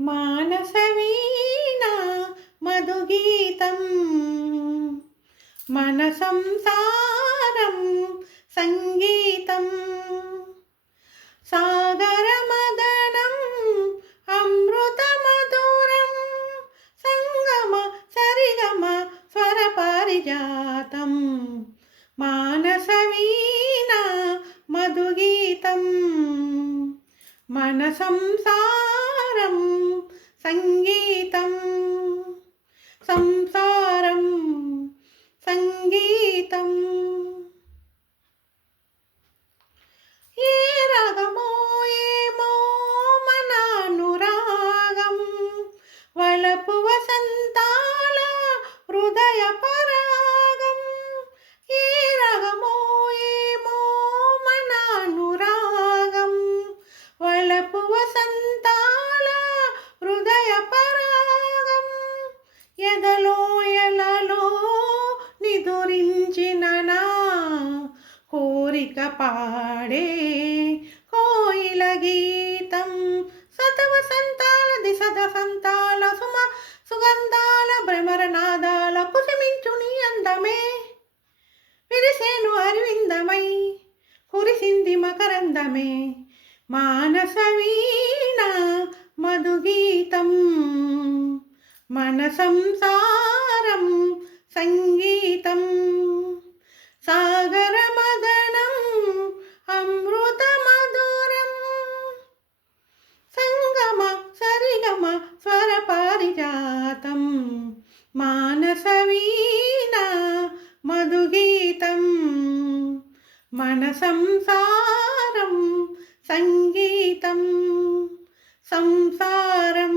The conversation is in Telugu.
మానసవీణా మధుగీతం మన సంసారం సంగీతం సాగరమదనం అమృతమధురం సంగమ సరిగమ స్వరపారిజాతం మానసవీణా మధుగీతం మన సంసారం సంగీతం సంసారం సంగీతం ఏ రాగమో ఏమో మన అనురాగం వలపు వసంతాల హృదయ పరాగం ఏ రాగమో ఏమో మన అనురాగం వలపు వసంతాల హృదయ పరాగం ఎదలో ఎలలో నిదురించిన నా కోరిక పాడే కోయిల గీతం సతవసంతాల దిశదసంతాల సుగంధాల భ్రమరనాదాల కుసిమించు నీ అందమే విరిసేను అరవిందమై కురిసింది మకరందమే మానసవీణా మధుగీతం మన సంసారం సంగీతం సాగరమదనం అమృతమధురం సంగమ సరిగమ స్వరపారిజాతం మానసవీణా మధుగీతం మన సంసారం సంగీతం సంసారం